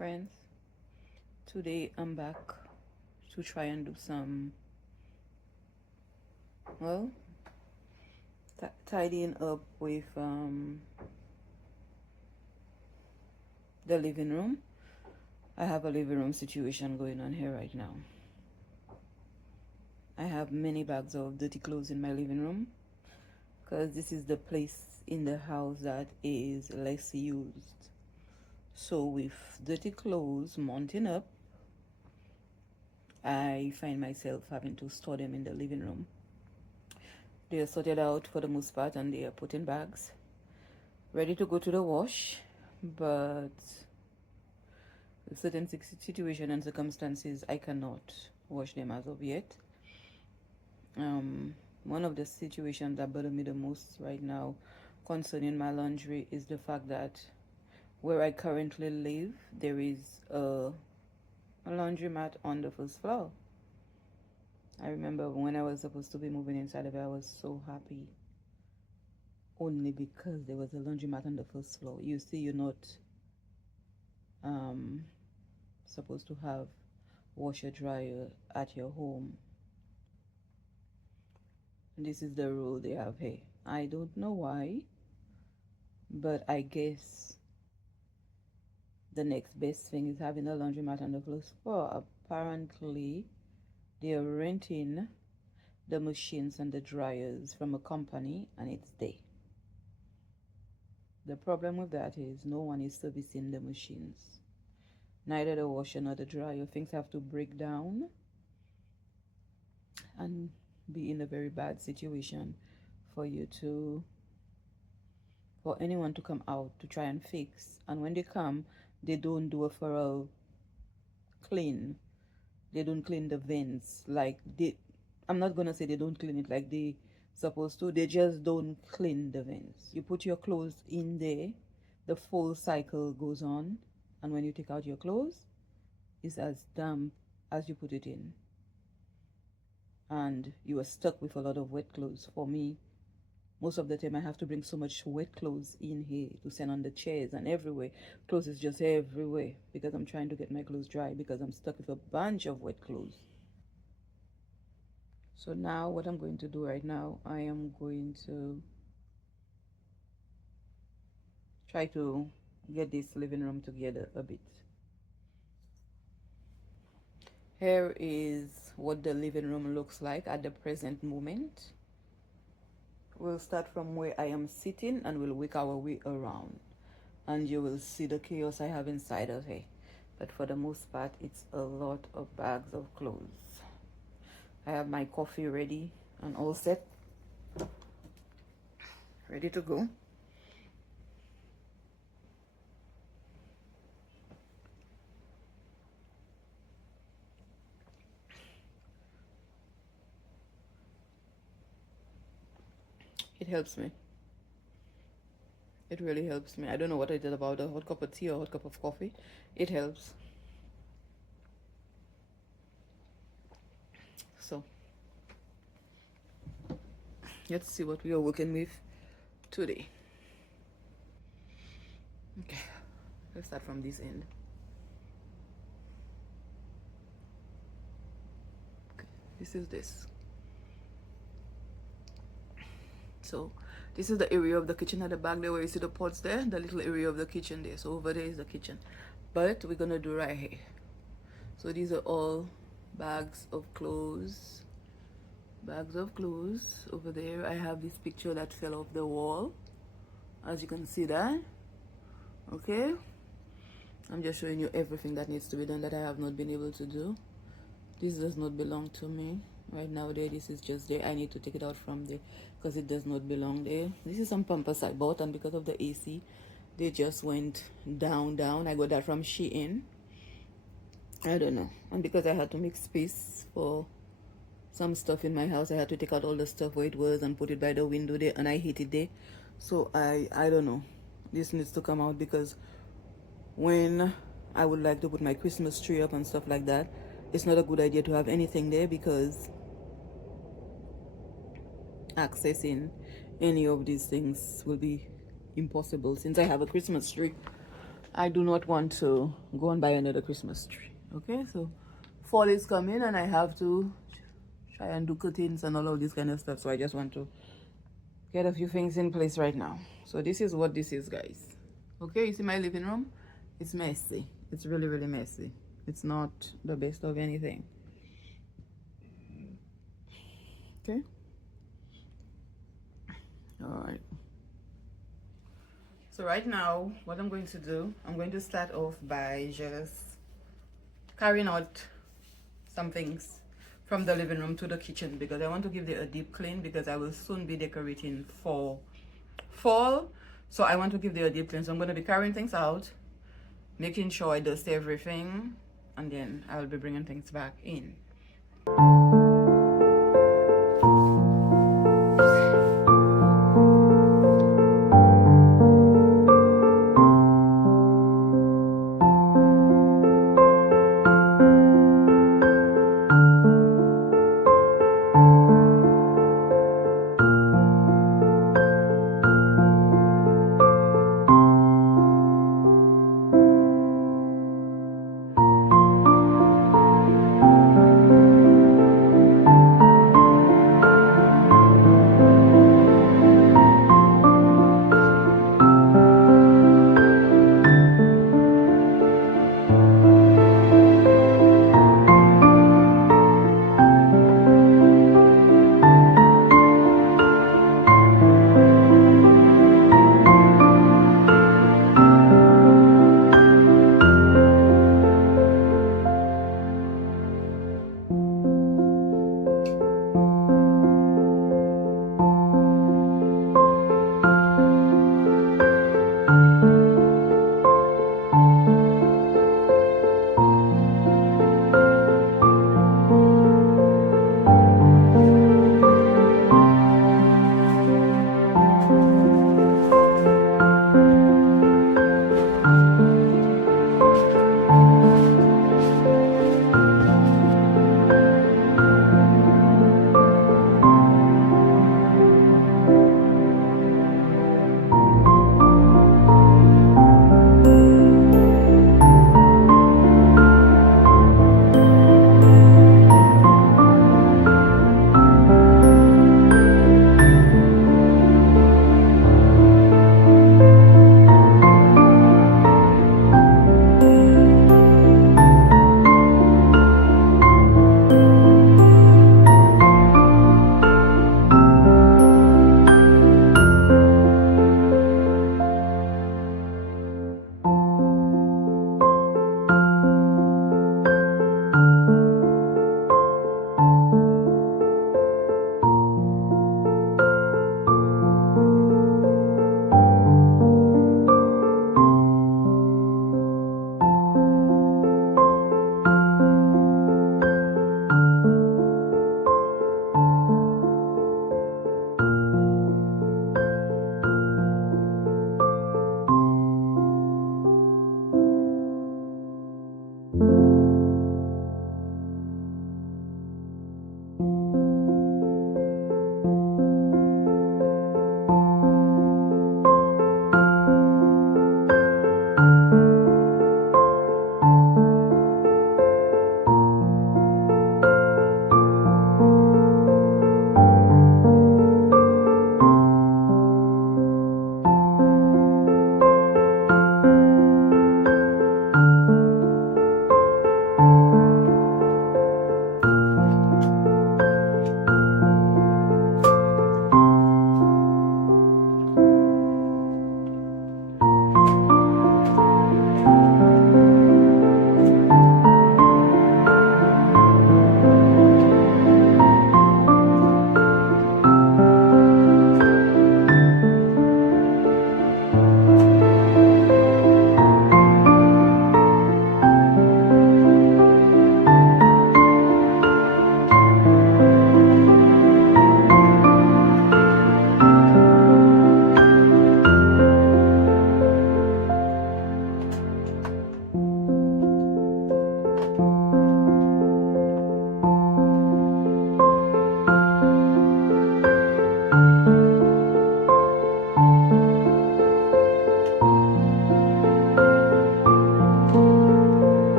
friends, today I'm back to try and do some, well, tidying up with the living room. I have a living room situation going on here right now. I have many bags of dirty clothes in my living room because this is the place in the house that is less used. So with dirty clothes mounting up, I find myself having to store them in the living room. They are sorted out for the most part and they are put in bags, ready to go to the wash. But with certain situation and circumstances, I cannot wash them as of yet. One of the situations that bother me the most right now concerning my laundry is the fact that where I currently live, there is a laundromat on the first floor. I remember when I was supposed to be moving inside of it, I was so happy. Only because there was a laundromat on the first floor. You see, you're not supposed to have washer dryer at your home. And this is the rule they have here. I don't know why, but I guess the next best thing is having a laundromat on the first floor. Apparently, they are renting the machines and the dryers from a company and it's there. The problem with that is no one is servicing the machines. Neither the washer nor the dryer. Things have to break down and be in a very bad situation for anyone to come out to try and fix. And when they come, they don't do a thorough clean. They don't clean the vents I'm not gonna say they don't clean it like they supposed to. They just don't clean the vents. You put your clothes in there, the full cycle goes on, and when you take out your clothes, it's as damp as you put it in. And you are stuck with a lot of wet clothes. For me, most of the time I have to bring so much wet clothes in here to send on the chairs and everywhere. Clothes is just everywhere because I'm trying to get my clothes dry because I'm stuck with a bunch of wet clothes. So now what I'm going to do right now, I am going to try to get this living room together a bit. Here is what the living room looks like at the present moment. We'll start from where I am sitting and we'll work our way around. And you will see the chaos I have inside of here. But for the most part, it's a lot of bags of clothes. I have my coffee ready and all set. Ready to go. It helps me. It really helps me. I don't know what I did about a hot cup of tea or a hot cup of coffee. It helps. So, let's see what we are working with today. Okay, let's start from this end. Okay, this is this. So this is the area of the kitchen at the back there where you see the pots there, the little area of the kitchen there. So over there is the kitchen, but we're gonna do right here. So these are all bags of clothes. Bags of clothes. Over there I have this picture that fell off the wall, as you can see that. Okay, I'm just showing you everything that needs to be done that I have not been able to do. This does not belong to me right now. There, this is just there. I need to take it out from there because it does not belong there. This is some Pampers I bought, and because of the AC, they just went down. I got that from Shein. I don't know. And because I had to make space for some stuff in my house, I had to take out all the stuff where it was and put it by the window there, and I hate it there. So I don't know. This needs to come out because when I would like to put my Christmas tree up and stuff like that, it's not a good idea to have anything there because accessing any of these things will be impossible since I have a Christmas tree. I do not want to go and buy another Christmas tree. Okay, so fall is coming and I have to try and do curtains and all of this kind of stuff. So I just want to get a few things in place right now. So this is what this is, guys. Okay, you see my living room? It's messy. It's really, really messy. It's not the best of anything. Okay. All right. So right now, what I'm going to do, I'm going to start off by just carrying out some things from the living room to the kitchen because I want to give it a deep clean because I will soon be decorating for fall. So I want to give it a deep clean. So I'm going to be carrying things out, making sure I dust everything, and then I'll be bringing things back in.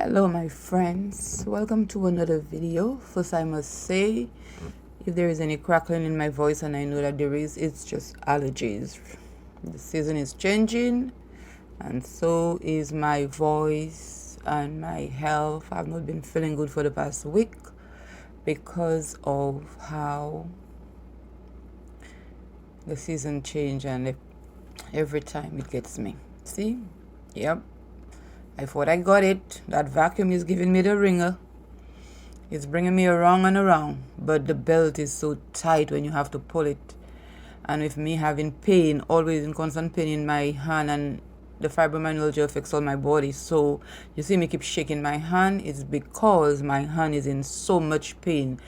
Hello my friends, welcome to another video. First I must say, if there is any crackling in my voice, and I know that there is, it's just allergies. The season is changing and so is my voice and my health. I've not been feeling good for the past week because of how the season change, and every time it gets me. See? Yep. I thought I got it. That vacuum is giving me the ringer. It's bringing me around and around. But the belt is so tight when you have to pull it. And with me having pain, always in constant pain in my hand, and the fibromyalgia affects all my body. So you see me keep shaking my hand. It's because my hand is in so much pain.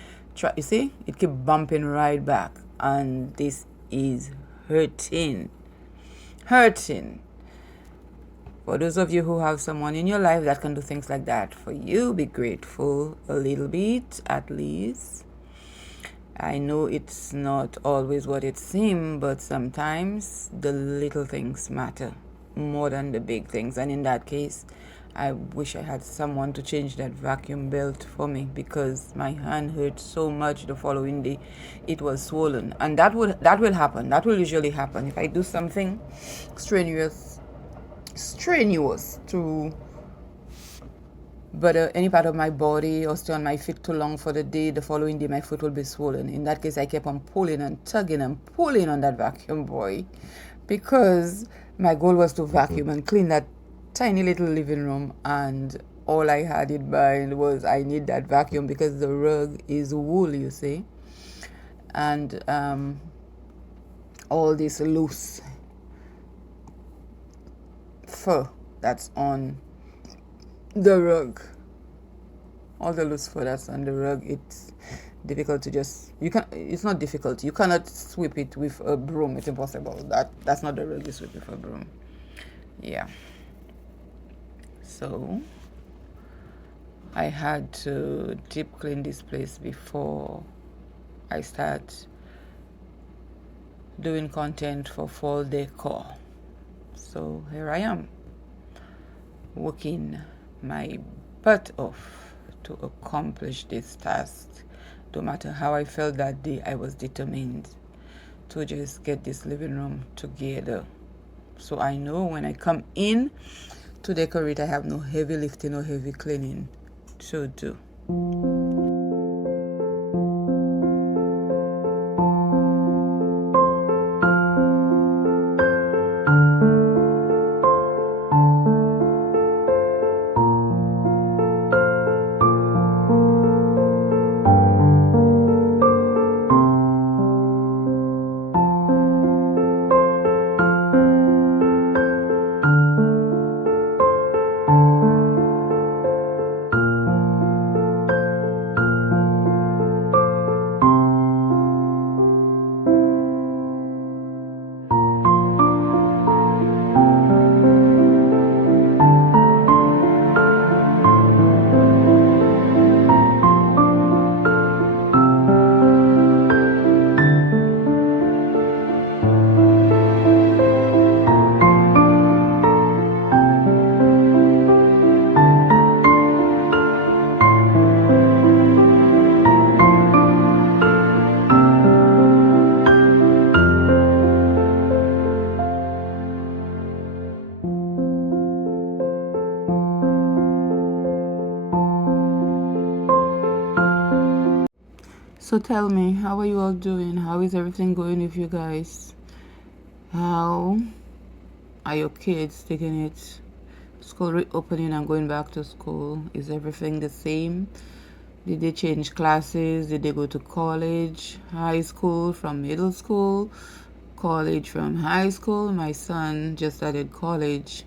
You see? It keep bumping right back. And this is hurting. Hurting. For those of you who have someone in your life that can do things like that for you, be grateful a little bit at least. I know it's not always what it seems, but sometimes the little things matter more than the big things. And in that case, I wish I had someone to change that vacuum belt for me, because my hand hurt so much the following day. It was swollen. And that will happen. That will usually happen if I do something strenuous to bother any part of my body or stay on my feet too long for the day. The following day my foot will be swollen. In that case, I kept on pulling and tugging and pulling on that vacuum boy, because my goal was to vacuum and clean that tiny little living room, and all I had in mind was I need that vacuum because the rug is wool, you see, and all this loose fur that's on the rug, all the loose fur that's on the rug, it's difficult to just, it's not difficult, you cannot sweep it with a broom. It's impossible. That's not the rug you sweep with a broom. Yeah, so I had to deep clean this place before I start doing content for fall decor. So here I am, working my butt off to accomplish this task. No matter how I felt that day, I was determined to just get this living room together. So I know when I come in to decorate, I have no heavy lifting or heavy cleaning to do. So tell me, how are you all doing? How is everything going with you guys? How are your kids taking it? School reopening and going back to school. Is everything the same? Did they change classes? Did they go to college? High school from middle school? College from high school? My son just started college.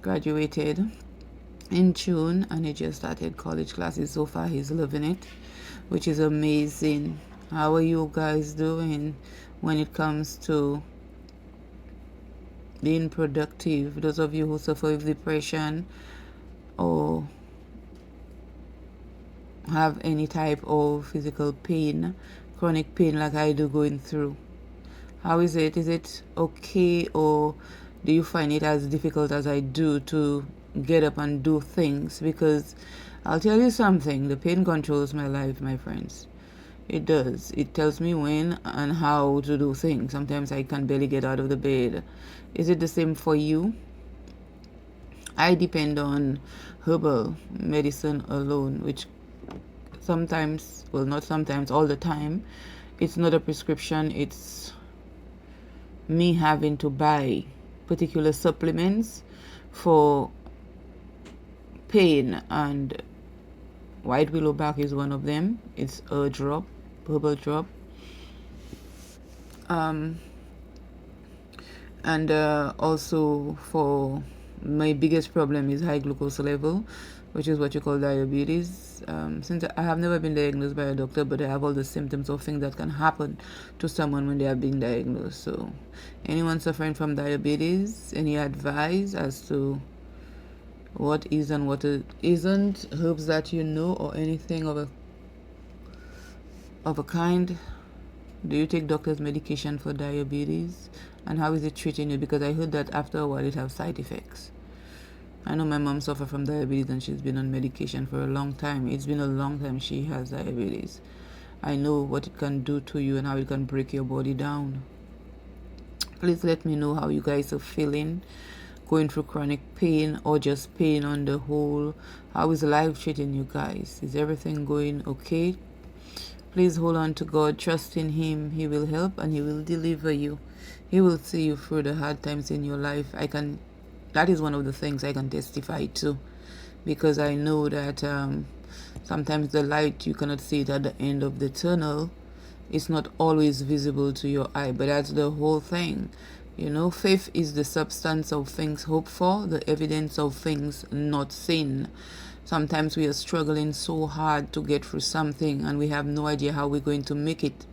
Graduated in June and he just started college classes. So far he's loving it, which is amazing. How are you guys doing when it comes to being productive? Those of you who suffer with depression or have any type of physical pain, chronic pain like I do going through, how is it? Is it okay, or do you find it as difficult as I do to get up and do things, because I'll tell you something, the pain controls my life, my friends. It does. It tells me when and how to do things. Sometimes I can barely get out of the bed. Is it the same for you? I depend on herbal medicine alone, which sometimes, well, not sometimes, all the time, it's not a prescription. It's me having to buy particular supplements for pain, and white willow bark is one of them. It's a drop, herbal drop. Um, and also for my biggest problem is high glucose level, which is what you call diabetes. Since I have never been diagnosed by a doctor, but I have all the symptoms of things that can happen to someone when they are being diagnosed. So anyone suffering from diabetes, any advice as to what is and what isn't, herbs that you know, or anything of a kind? Do you take doctor's medication for diabetes? And how is it treating you? Because I heard that after a while it has side effects. I know my mom suffers from diabetes and she's been on medication for a long time. It's been a long time she has diabetes. I know what it can do to you and how it can break your body down. Please let me know how you guys are feeling, going through chronic pain or just pain on the whole. How is life treating you guys? Is everything going okay? Please hold on to God, trust in Him. He will help and He will deliver you. He will see you through the hard times in your life. That is one of the things I can testify to, because I know that sometimes the light, you cannot see it at the end of the tunnel. It's not always visible to your eye, but that's the whole thing. You know, faith is the substance of things hoped for, the evidence of things not seen. Sometimes we are struggling so hard to get through something and we have no idea how we're going to make it.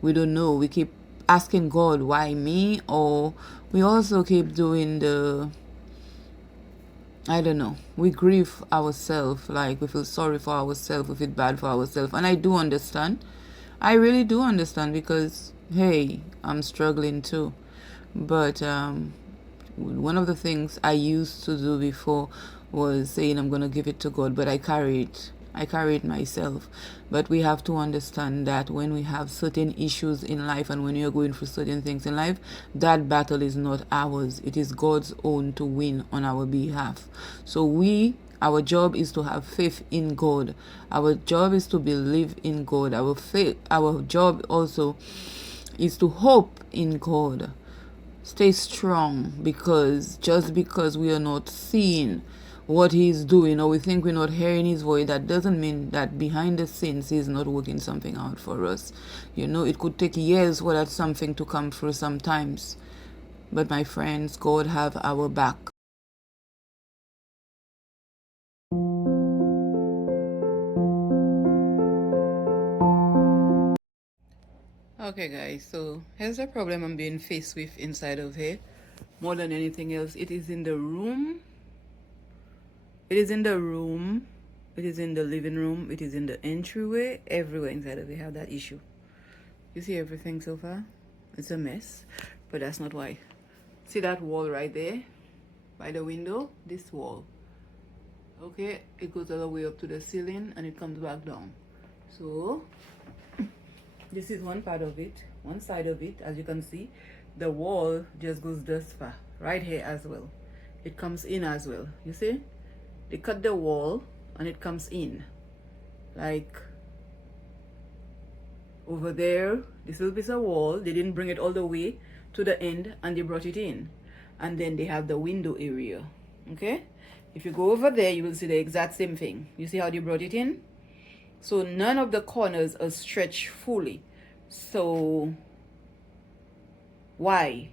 We don't know. We keep asking God, why me? Or we also keep doing I don't know. We grieve ourselves, like we feel sorry for ourselves, we feel bad for ourselves. And I do understand. I really do understand, because, hey, I'm struggling too. But one of the things I used to do before was saying I'm going to give it to God, but I carry it myself. But we have to understand that when we have certain issues in life and when you're going through certain things in life, that battle is not ours. It is God's own to win on our behalf. So our job is to have faith in God. Our job is to believe in God. Our job also is to hope in God. Stay strong, because just because we are not seeing what He's doing, or we think we're not hearing His voice, that doesn't mean that behind the scenes He's not working something out for us. You know, it could take years for that something to come through sometimes. But my friends, God have our back. Okay guys, so here's the problem I'm being faced with inside of here. More than anything else, it is in the room. It is in the room. It is in the living room. It is in the entryway. Everywhere inside of it have that issue. You see everything so far? It's a mess, but that's not why. See that wall right there by the window? This wall. Okay, it goes all the way up to the ceiling and it comes back down. So this is one part of it, one side of it. As you can see, the wall just goes this far, right here as well. It comes in as well. You see, they cut the wall and it comes in, like over there. This little piece of wall, they didn't bring it all the way to the end and they brought it in. And then they have the window area. Okay, if you go over there, you will see the exact same thing. You see how they brought it in? So none of the corners are stretched fully. So why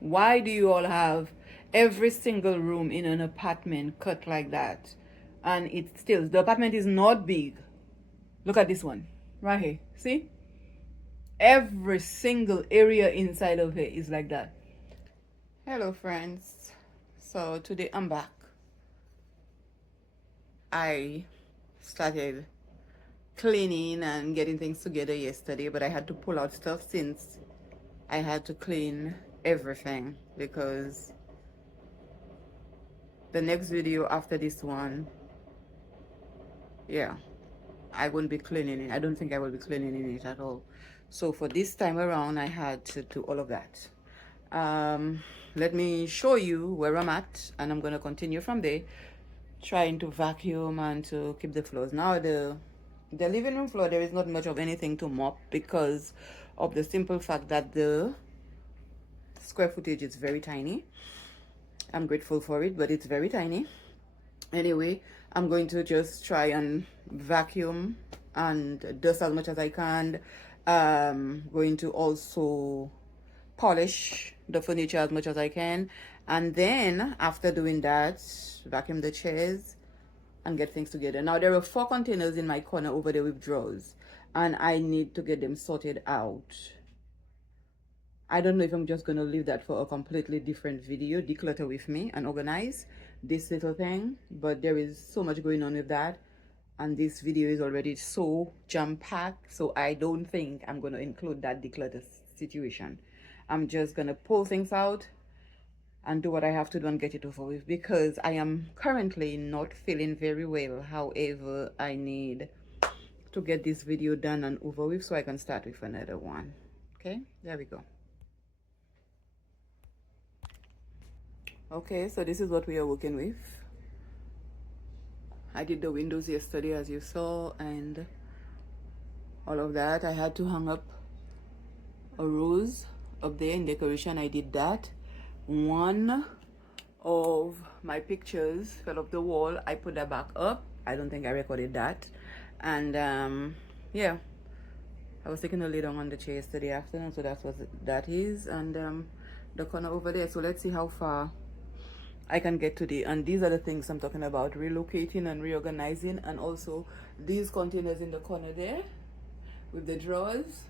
do you all have every single room in an apartment cut like that? And it's still, the apartment is not big. Look at this one right here. See, every single area inside of it is like that. Hello friends, so today I'm back. I started cleaning and getting things together yesterday, but I had to pull out stuff since I had to clean everything, because the next video after this one, yeah, I won't be cleaning it. I don't think I will be cleaning it at all. So for this time around, I had to do all of that. Let me show you where I'm at, and I'm going to continue from there, trying to vacuum and to keep the floors. Now the living room floor, there is not much of anything to mop because of the simple fact that the square footage is very tiny. I'm grateful for it, but it's very tiny. Anyway, I'm going to just try and vacuum and dust as much as I can. Going to also polish the furniture as much as I can, and then after doing that, vacuum the chairs and get things together. Now there are 4 containers in my corner over there with drawers, and I need to get them sorted out. I don't know if I'm just gonna leave that for a completely different video, declutter with me and organize this little thing, but there is so much going on with that, and this video is already so jam-packed, so I don't think I'm gonna include that declutter situation. I'm just gonna pull things out and do what I have to do and get it over with, because I am currently not feeling very well. However, I need to get this video done and over with so I can start with another one. Okay, there we go. Okay, so this is what we are working with. I did the windows yesterday, as you saw, and all of that. I had to hang up a rose up there in decoration. I did that. One of my pictures fell off the wall. I put that back up. I don't think I recorded that. And yeah, I was taking a lay down on the chair yesterday afternoon, so that's what that is. And the corner over there, so let's see how far I can get today. And these are the things I'm talking about: relocating and reorganizing. And also these containers in the corner there with the drawers,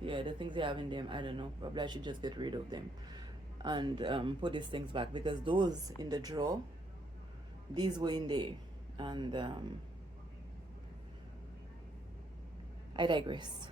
yeah, the things they have in them, I don't know, probably I should just get rid of them and put these things back, because those in the drawer, these were in there. And I digress.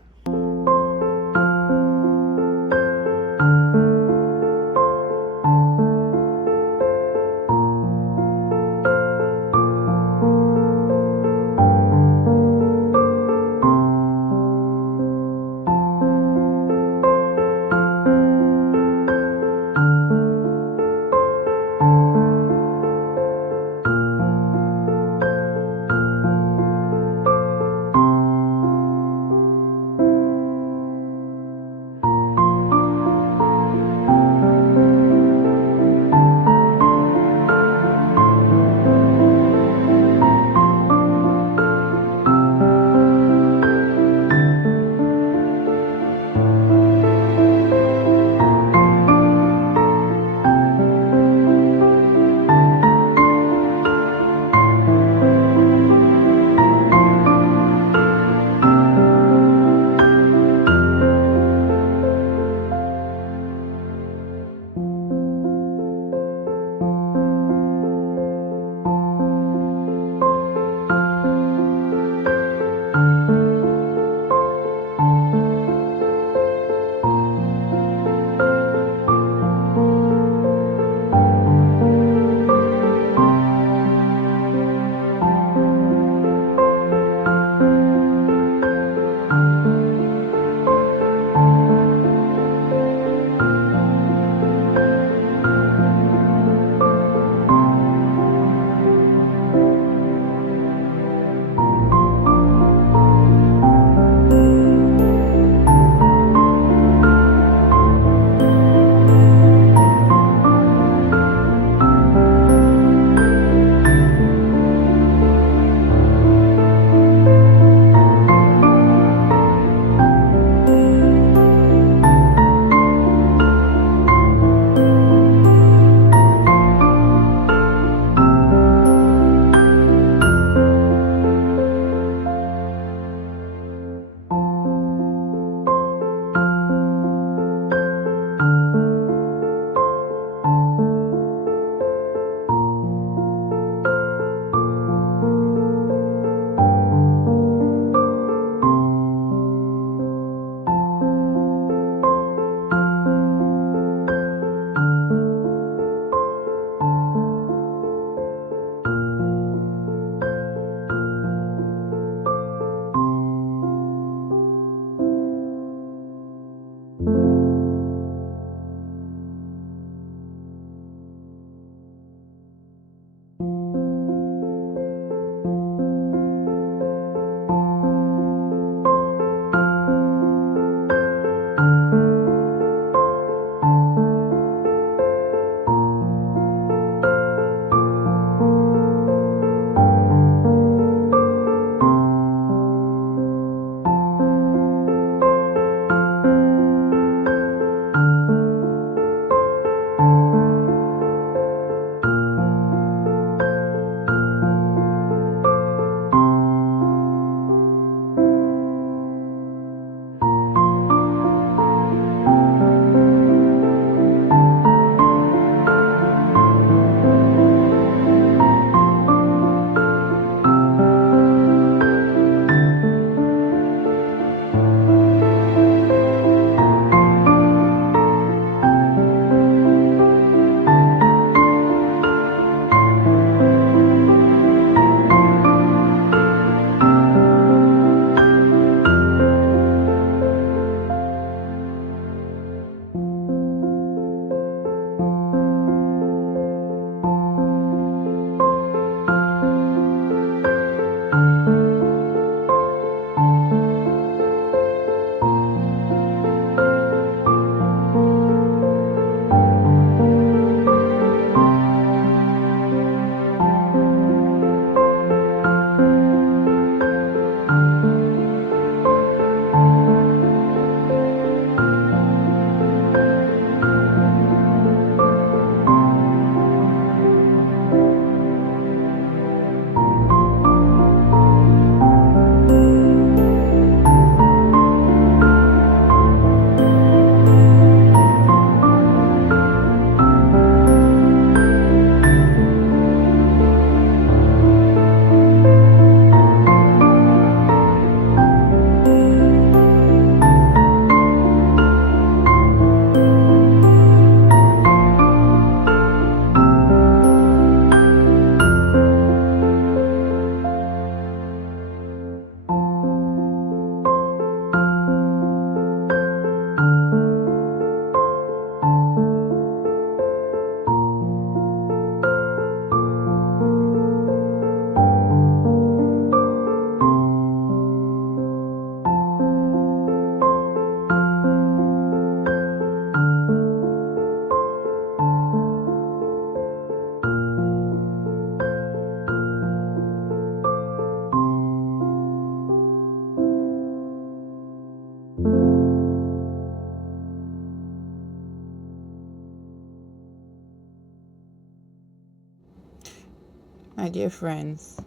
My dear friends,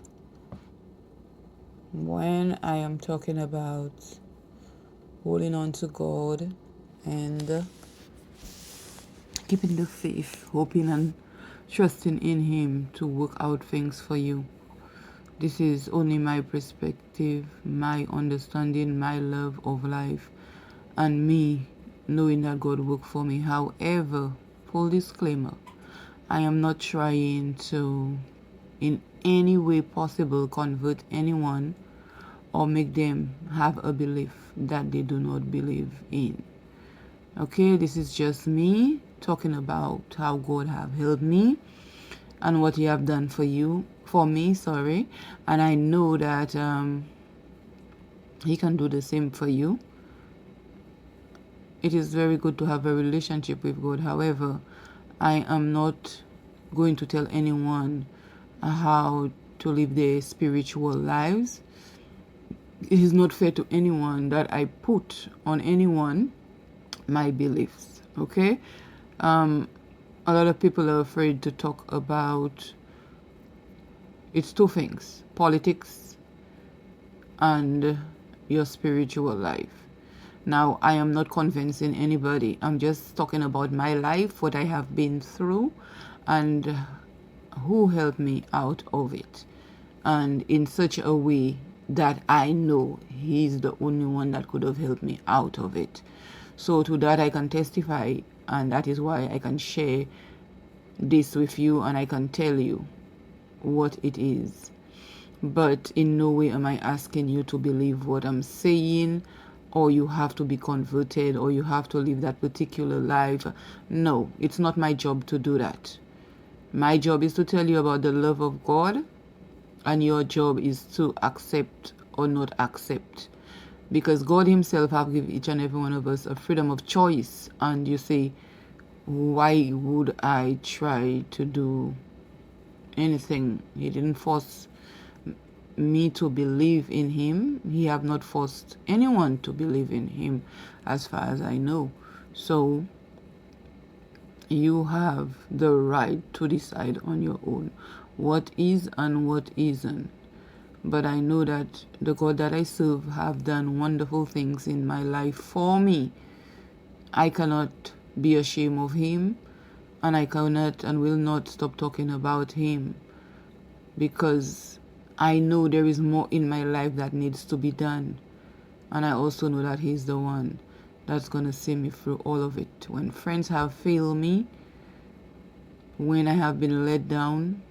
when I am talking about holding on to God and keeping the faith, hoping and trusting in Him to work out things for you, this is only my perspective, my understanding, my love of life, and me knowing that God worked for me. However, full disclaimer, I am not trying to in any way possible convert anyone or make them have a belief that they do not believe in. Okay, this is just me talking about how God have helped me and what He have done for me, and I know that He can do the same for you. It is very good to have a relationship with God. However, I am not going to tell anyone how to live their spiritual lives. It is not fair to anyone that I put on anyone my beliefs. Okay, a lot of people are afraid to talk about, it's two things: politics and your spiritual life. Now, I am not convincing anybody. I'm just talking about my life, what I have been through, and who helped me out of it, and in such a way that I know He's the only one that could have helped me out of it. So to that I can testify, and that is why I can share this with you and I can tell you what it is. But in no way am I asking you to believe what I'm saying, or you have to be converted, or you have to live that particular life. No, it's not my job to do that. My job is to tell you about the love of God, and your job is to accept or not accept. Because God Himself have given each and every one of us a freedom of choice. And you say, why would I try to do anything? He didn't force me to believe in Him. He have not forced anyone to believe in Him, as far as I know. So you have the right to decide on your own what is and what isn't. But I know that the God that I serve have done wonderful things in my life for me. I cannot be ashamed of Him, and I cannot and will not stop talking about Him, because I know there is more in my life that needs to be done. And I also know that He's the one that's going to see me through all of it. When friends have failed me, when I have been let down,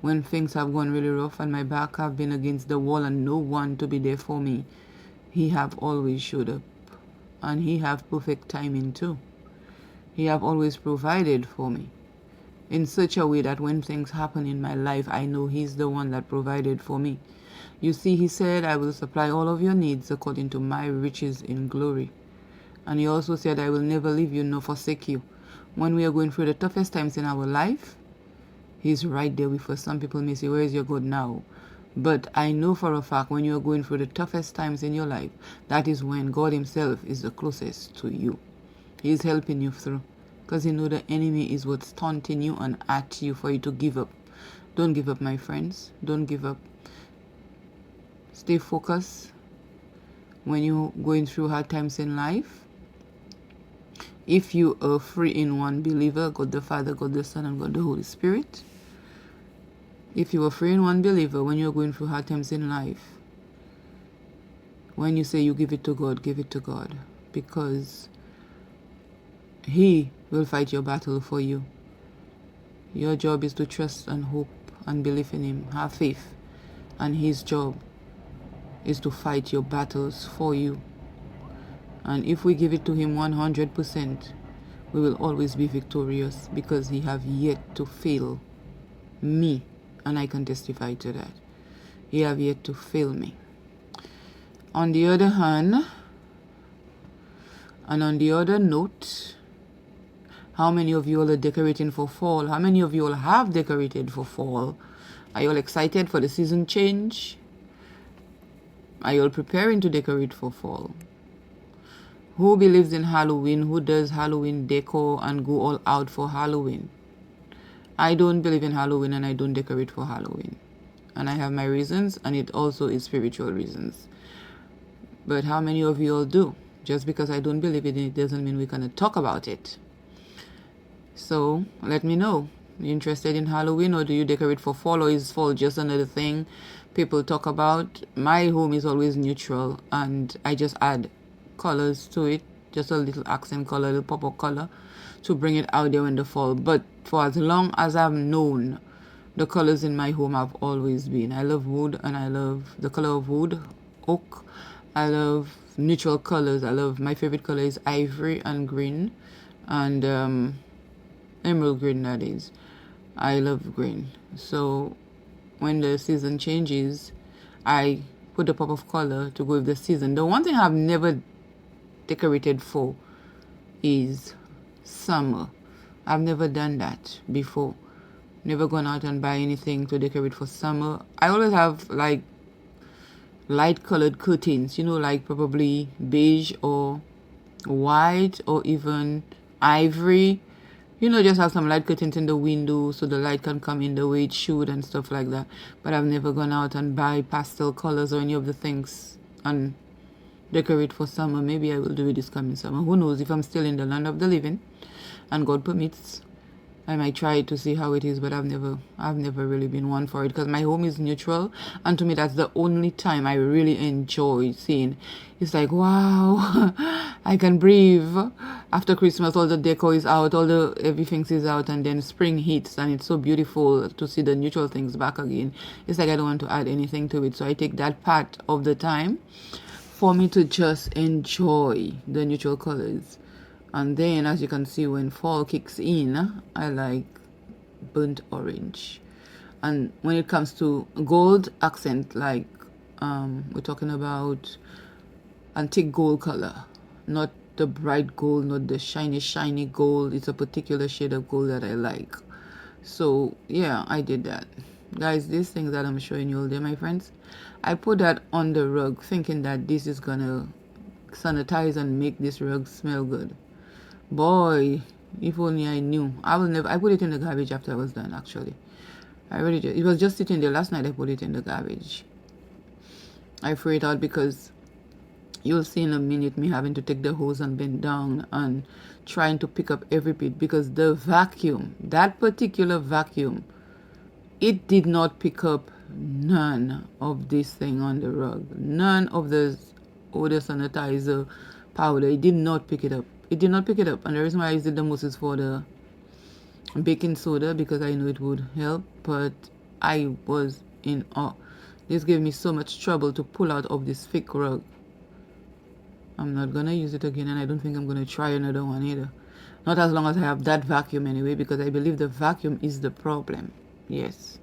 when things have gone really rough and my back have been against the wall and no one to be there for me, He have always showed up. And He have perfect timing too. He have always provided for me in such a way that when things happen in my life, I know He's the one that provided for me. You see, He said, I will supply all of your needs according to my riches in glory. And He also said, I will never leave you nor forsake you. When we are going through the toughest times in our life, He's right there with us. Some people may say, where is your God now? But I know for a fact when you are going through the toughest times in your life, that is when God Himself is the closest to you. He is helping you through. Because He know the enemy is what's taunting you and at you for you to give up. Don't give up, my friends. Don't give up. Stay focused when you're going through hard times in life. If you are free in one believer, God the Father, God the Son, and God the Holy Spirit. If you are free in one believer, when you're going through hard times in life, when you say you give it to God, give it to God. Because He will fight your battle for you. Your job is to trust and hope and believe in Him. Have faith. And His job is to fight your battles for you. And if we give it to Him 100%, we will always be victorious, because He have yet to fail me. And I can testify to that. He have yet to fail me. On the other hand, and on the other note, how many of you all are decorating for fall? How many of you all have decorated for fall? Are you all excited for the season change? Are you all preparing to decorate for fall? Who believes in Halloween? Who does Halloween decor and go all out for Halloween? I don't believe in Halloween and I don't decorate for Halloween. And I have my reasons, and it also is spiritual reasons. But how many of you all do? Just because I don't believe in it doesn't mean we're going to talk about it. So let me know. You interested in Halloween, or do you decorate for fall, or is fall just another thing people talk about? My home is always neutral, and I just add colors to it, just a little accent color, a little pop of color to bring it out there in the fall. But for as long as I've known, the colors in my home have always been, I love wood, and I love the color of wood, oak. I love neutral colors. My favorite color is ivory and green, and emerald green, that is. I love green. So when the season changes, I put a pop of color to go with the season. The one thing I've never decorated for is summer. I've never done that before. Never gone out and buy anything to decorate for summer. I always have like light colored curtains, like probably beige or white or even ivory. Just have some light curtains in the window so the light can come in the way it should and stuff like that. But I've never gone out and buy pastel colors or any of the things and decorate for summer. Maybe I will do it this coming summer. Who knows? If I'm still in the land of the living and God permits, I might try it to see how it is, but I've never really been one for it because my home is neutral, and to me that's the only time I really enjoy seeing. It's like, wow, I can breathe. After Christmas, all the decor is out, everything is out, and then spring hits, and it's so beautiful to see the neutral things back again. It's like I don't want to add anything to it, so I take that part of the time for me to just enjoy the neutral colors. And then, as you can see, when fall kicks in, I like burnt orange. And when it comes to gold accent, like we're talking about antique gold color, not the bright gold, not the shiny gold. It's a particular shade of gold that I like. So yeah, I did that. Guys, these things that I'm showing you all there, my friends, I put that on the rug thinking that this is gonna sanitize and make this rug smell good. Boy, if only I knew. I put it in the garbage after I was done, actually. It was just sitting there last night. I put it in the garbage. I threw it out because you'll see in a minute me having to take the hose and bend down and trying to pick up every bit, because the vacuum, that particular vacuum, it did not pick up none of this thing on the rug. None of the odor sanitizer powder. It did not pick it up. It did not pick it up. And the reason why I used it the most is for the baking soda, because I know it would help. But I was in awe. This gave me so much trouble to pull out of this thick rug. I'm not going to use it again, and I don't think I'm going to try another one either. Not as long as I have that vacuum anyway, because I believe the vacuum is the problem. Yes.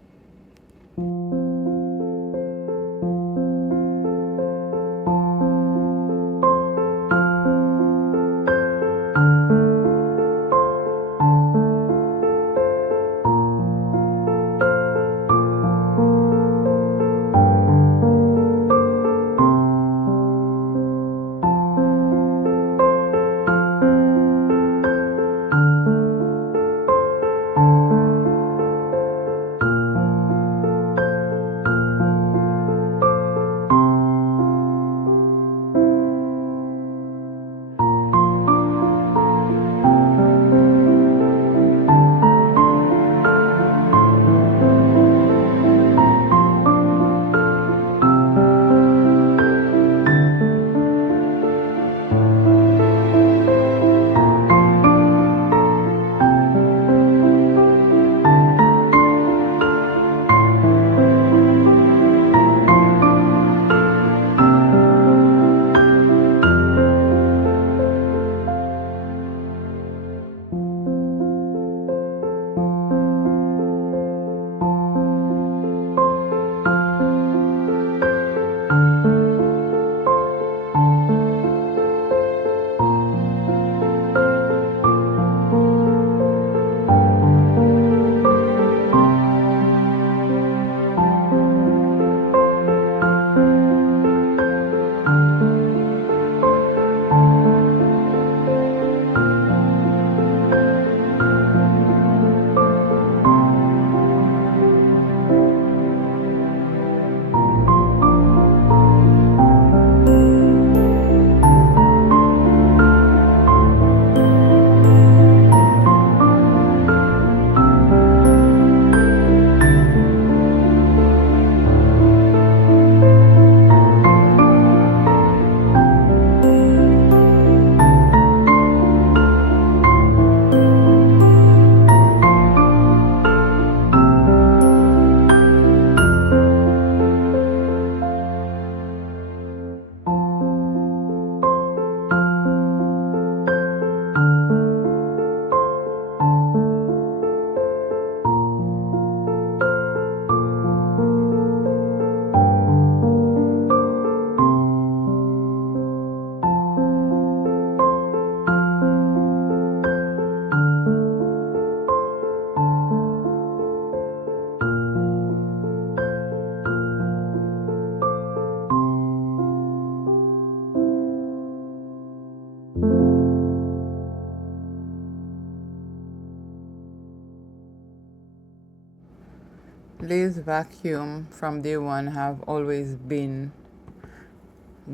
This vacuum from day one have always been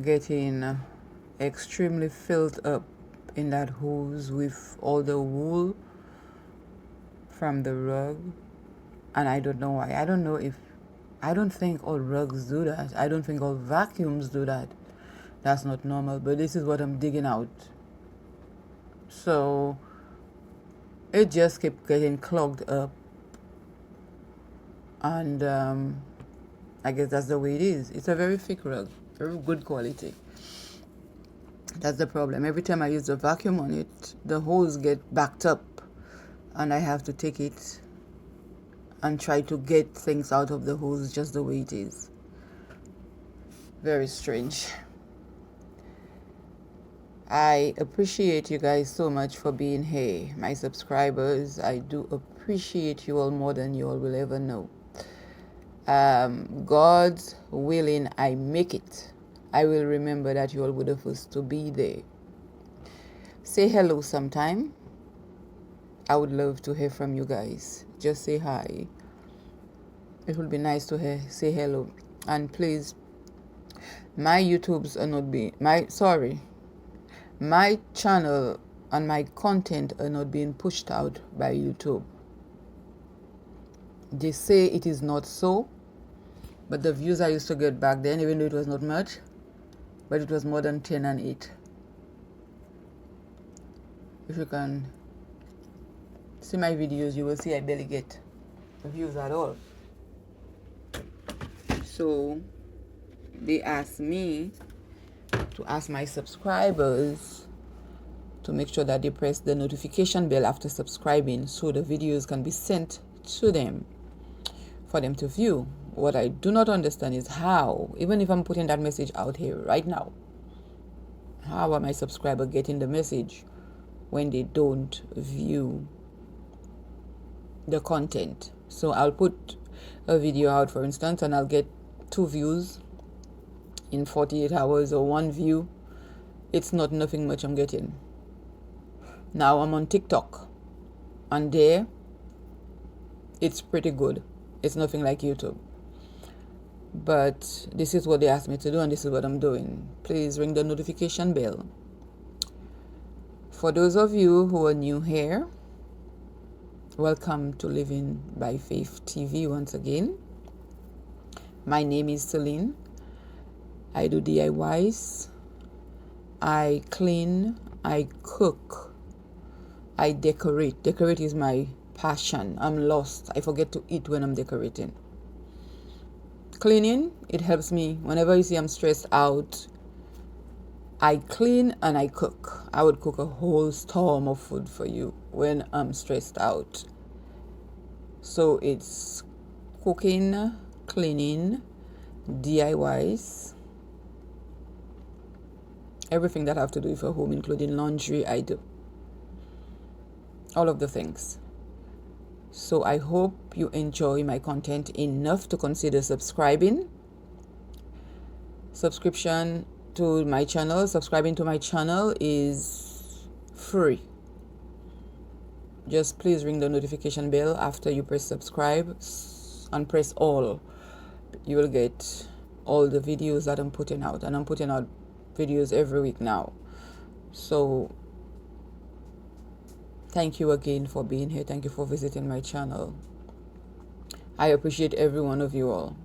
getting extremely filled up in that hose with all the wool from the rug, and I don't know why. I don't think all rugs do that. I don't think all vacuums do that. That's not normal, but this is what I'm digging out. So it just kept getting clogged up, and I guess that's the way it is. It's a very thick rug, very good quality. That's the problem. Every time I use the vacuum on it, the hose get backed up, and I have to take it and try to get things out of the hose just the way it is. Very strange. I appreciate you guys so much for being here, my subscribers. I do appreciate you all more than you all will ever know. God's willing, I make it. I will remember that you all were the first to be there. Say hello sometime. I would love to hear from you guys. Just say hi. It would be nice to say hello. And please, my YouTubes are not being my channel and my content are not being pushed out by YouTube. They say it is not so, but the views I used to get back then, even though it was not much, but it was more than 10 and 8. If you can see my videos, you will see I barely get views at all. So they asked me to ask my subscribers to make sure that they press the notification bell after subscribing so the videos can be sent to them for them to view. What I do not understand is how, even if I'm putting that message out here right now, how are my subscribers getting the message when they don't view the content? So I'll put a video out, for instance, and I'll get 2 views in 48 hours or 1 view. It's not nothing much I'm getting. Now I'm on TikTok, and there it's pretty good. It's nothing like YouTube. But this is what they asked me to do, and this is what I'm doing. Please ring the notification bell. For those of you who are new here, welcome to Living by Faith TV once again. My name is Celine. I do DIYs. I clean. I cook. I decorate. Decorate is my passion. I'm lost. I forget to eat when I'm decorating. Cleaning, it helps me. Whenever you see I'm stressed out, I clean and I cook. I would cook a whole storm of food for you when I'm stressed out. So it's cooking, cleaning, DIYs, everything that I have to do with a home, including laundry, I do. All of the things. So I hope you enjoy my content enough to consider subscribing. Subscribing to my channel is free. Just please ring the notification bell after you press subscribe and press all. You will get all the videos that I'm putting out, and I'm putting out videos every week now. So thank you again for being here. Thank you for visiting my channel. I appreciate every one of you all.